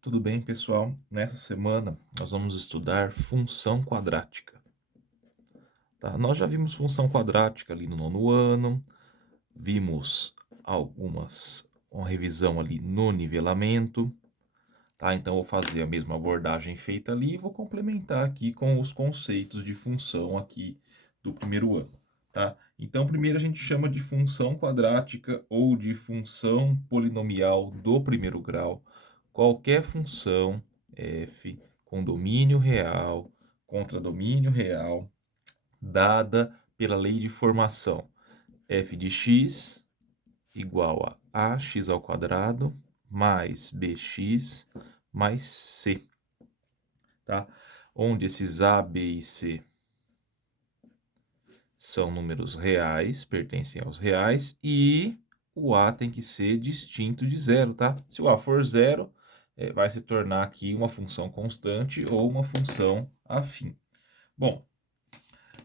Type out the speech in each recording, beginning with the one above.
Tudo bem, pessoal? Nessa semana nós vamos estudar função quadrática. Tá? Nós já vimos função quadrática ali no nono ano, vimos uma revisão ali no nivelamento. Tá? Então, eu vou fazer a mesma abordagem feita ali e vou complementar aqui com os conceitos de função aqui do primeiro ano. Tá? Então, primeiro a gente chama de função quadrática ou de função polinomial do primeiro grau. Qualquer função f com domínio real contra domínio real dada pela lei de formação f de x igual a ax ao quadrado mais bx mais c, tá? Onde esses a, b e c são números reais, pertencem aos reais, e o a tem que ser distinto de zero, tá? Se o a for zero, vai se tornar aqui uma função constante ou uma função afim. Bom,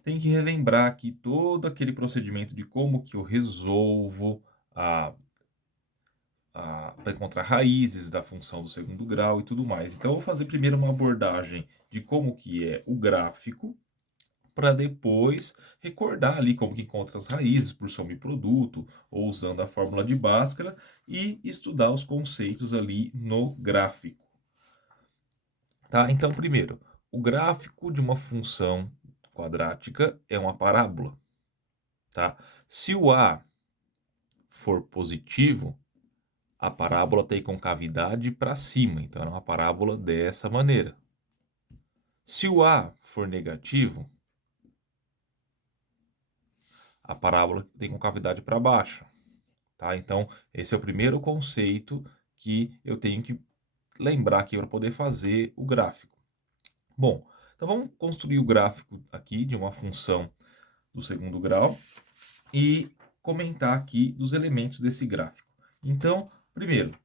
tem que relembrar aqui todo aquele procedimento de como que eu resolvo para encontrar raízes da função do segundo grau e tudo mais. Então, eu vou fazer primeiro uma abordagem de como que é o gráfico, para depois recordar ali como que encontra as raízes por soma e produto, ou usando a fórmula de Bhaskara, e estudar os conceitos ali no gráfico. Tá? Então, primeiro, o gráfico de uma função quadrática é uma parábola. Tá? Se o A for positivo, a parábola tem concavidade para cima, então é uma parábola dessa maneira. Se o A for negativo, a parábola tem concavidade para baixo. Tá? Então, esse é o primeiro conceito que eu tenho que lembrar aqui para poder fazer o gráfico. Bom, então vamos construir o gráfico aqui de uma função do segundo grau e comentar aqui dos elementos desse gráfico. Então, primeiro,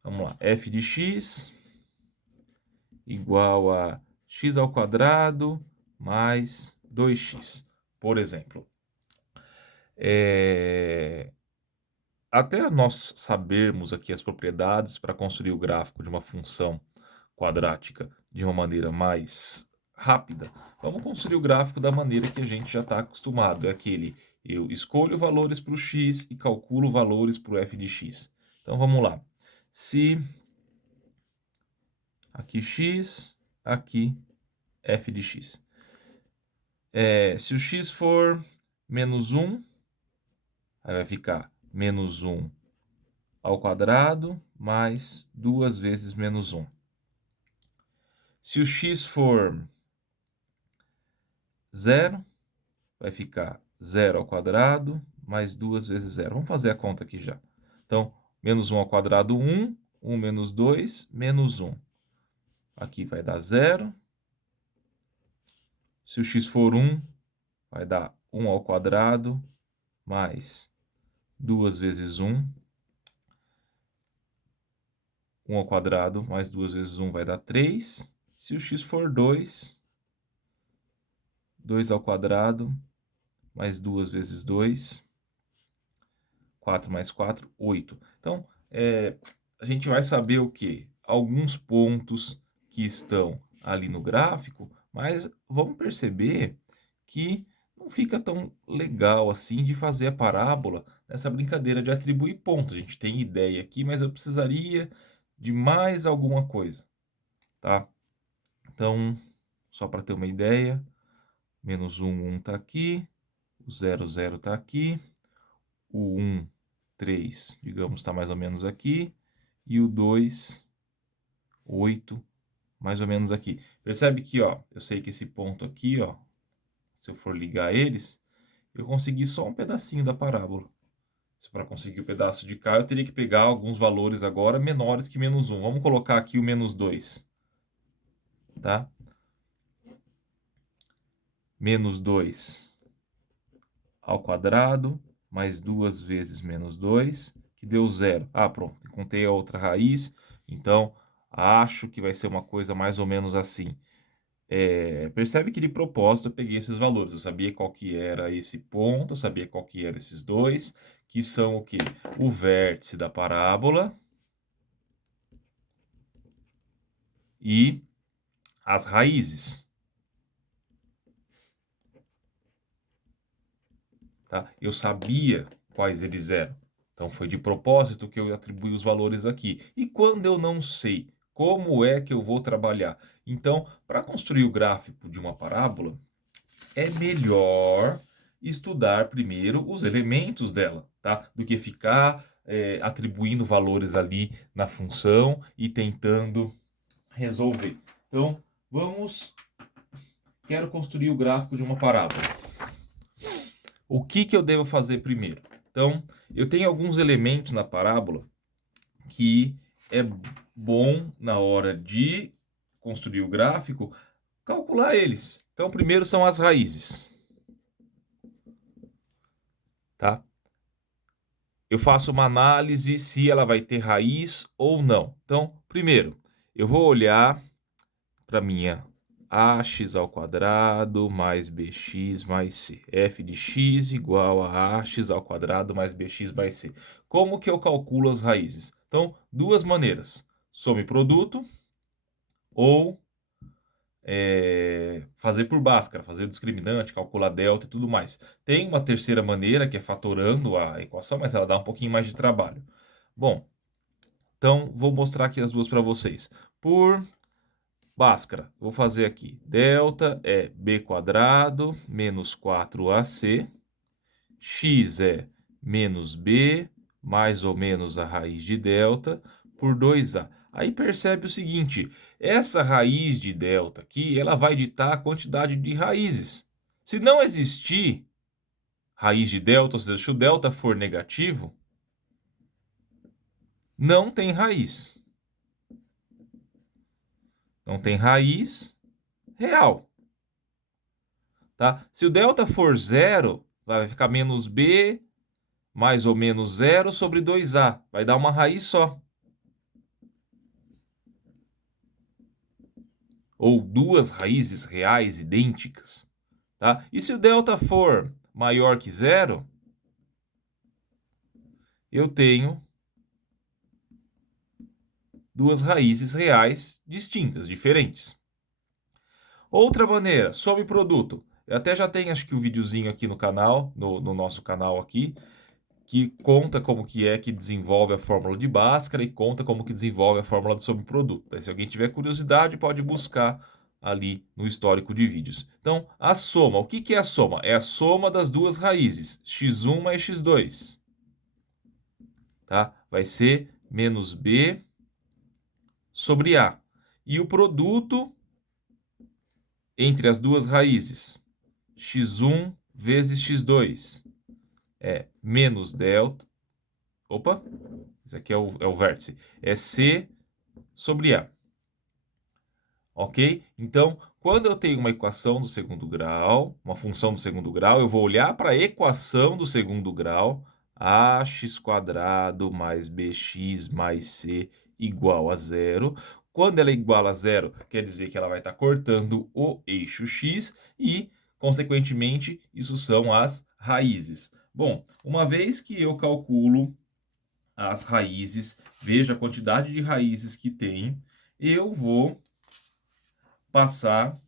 vamos lá, f de x igual a x ao quadrado mais 2x, por exemplo. Até nós sabermos aqui as propriedades para construir o gráfico de uma função quadrática de uma maneira mais rápida, vamos construir o gráfico da maneira que a gente já está acostumado. É aquele, eu escolho valores para o x e calculo valores para o f de x. Então, vamos lá. Se aqui x, aqui f de x. Se o x for menos 1, aí vai ficar menos 1 ao quadrado mais 2 vezes menos 1. Se o x for 0, vai ficar 0 ao quadrado mais 2 vezes 0. Vamos fazer a conta aqui já. Então, menos 1 ao quadrado, 1. 1 menos 2, menos 1. Aqui vai dar 0. Se o x for 1, vai dar 1 ao quadrado mais 2 vezes 1. 1 ao quadrado mais 2 vezes 1 vai dar 3. Se o x for 2, 2 ao quadrado mais 2 vezes 2, 4 mais 4, 8. Então, a gente vai saber o quê? Alguns pontos que estão ali no gráfico, mas vamos perceber que não fica tão legal assim de fazer a parábola nessa brincadeira de atribuir pontos. A gente tem ideia aqui, mas eu precisaria de mais alguma coisa, tá? Então, só para ter uma ideia, menos 1, 1 está aqui, o 0, 0 está aqui, o 1, 3, digamos, está mais ou menos aqui, e o 2, 8, mais ou menos aqui. Percebe que, ó, eu sei que esse ponto aqui, ó, se eu for ligar eles, eu consegui só um pedacinho da parábola. Para conseguir o pedaço de cá, eu teria que pegar alguns valores agora menores que menos 1. Vamos colocar aqui o menos 2, tá? Menos 2 ao quadrado, mais 2 vezes menos 2, que deu 0. Ah, pronto, encontrei a outra raiz, então acho que vai ser uma coisa mais ou menos assim. Percebe que de propósito eu peguei esses valores. Eu sabia qual que era esse ponto, eu sabia qual que era esses dois, que são o quê? O vértice da parábola e as raízes. Tá? Eu sabia quais eles eram. Então, foi de propósito que eu atribuí os valores aqui. E quando eu não sei, como é que eu vou trabalhar? Então, para construir o gráfico de uma parábola, é melhor estudar primeiro os elementos dela, tá? Do que ficar atribuindo valores ali na função e tentando resolver. Então, quero construir o gráfico de uma parábola. O que eu devo fazer primeiro? Então, eu tenho alguns elementos na parábola que é bom na hora de construir o gráfico calcular eles. Então, primeiro são as raízes. Tá? Eu faço uma análise se ela vai ter raiz ou não. Então, primeiro, eu vou olhar para minha ax² mais bx mais c. F de x igual a ax² mais bx mais c. Como que eu calculo as raízes? Então, duas maneiras. Some produto ou fazer por Bhaskara, fazer o discriminante, calcular delta e tudo mais. Tem uma terceira maneira, que é fatorando a equação, mas ela dá um pouquinho mais de trabalho. Bom, então vou mostrar aqui as duas para vocês. Por Bhaskara, vou fazer aqui. Delta é b² menos 4ac. X é menos b, mais ou menos a raiz de delta, por 2a. Aí percebe o seguinte, essa raiz de delta aqui, ela vai ditar a quantidade de raízes. Se não existir raiz de delta, ou seja, se o delta for negativo, não tem raiz. Não tem raiz real. Tá? Se o delta for zero, vai ficar menos b, mais ou menos zero sobre 2a. Vai dar uma raiz só. Ou duas raízes reais idênticas, tá? E se o delta for maior que zero, eu tenho duas raízes reais distintas, diferentes. Outra maneira, some produto. Eu até já tenho, acho que o videozinho aqui no canal, no nosso canal aqui, que conta como que é que desenvolve a fórmula de Bhaskara e conta como que desenvolve a fórmula de sobreproduto. Aí, se alguém tiver curiosidade, pode buscar ali no histórico de vídeos. Então, a soma. O que é a soma? É a soma das duas raízes, x1 mais x2. Tá? Vai ser menos b sobre a. E o produto entre as duas raízes, x1 vezes x2, é menos delta. Opa, esse aqui é o vértice. É C sobre A. Ok? Então, quando eu tenho uma equação do segundo grau, uma função do segundo grau, eu vou olhar para a equação do segundo grau, ax² mais bx mais c igual a zero. Quando ela é igual a zero, quer dizer que ela vai estar cortando o eixo x e, consequentemente, isso são as raízes. Bom, uma vez que eu calculo as raízes, veja a quantidade de raízes que tem, eu vou passar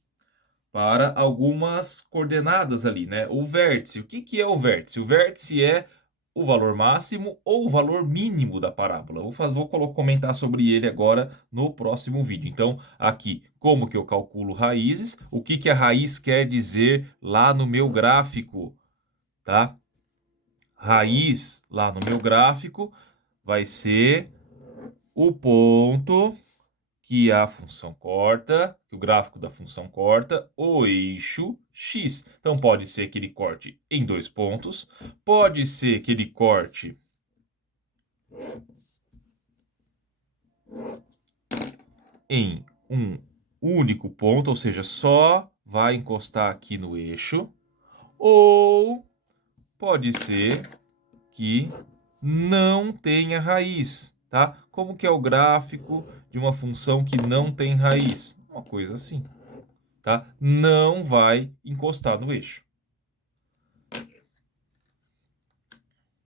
para algumas coordenadas ali, né? O vértice, o que é o vértice? O vértice é o valor máximo ou o valor mínimo da parábola. Vou comentar sobre ele agora no próximo vídeo. Então, aqui, como que eu calculo raízes, o que a raiz quer dizer lá no meu gráfico, tá? Raiz lá no meu gráfico vai ser o ponto que a função corta, que o gráfico da função corta, o eixo x. Então, pode ser que ele corte em 2 pontos, pode ser que ele corte em um único ponto, ou seja, só vai encostar aqui no eixo, ou pode ser que não tenha raiz, tá? Como que é o gráfico de uma função que não tem raiz? Uma coisa assim, tá? Não vai encostar no eixo.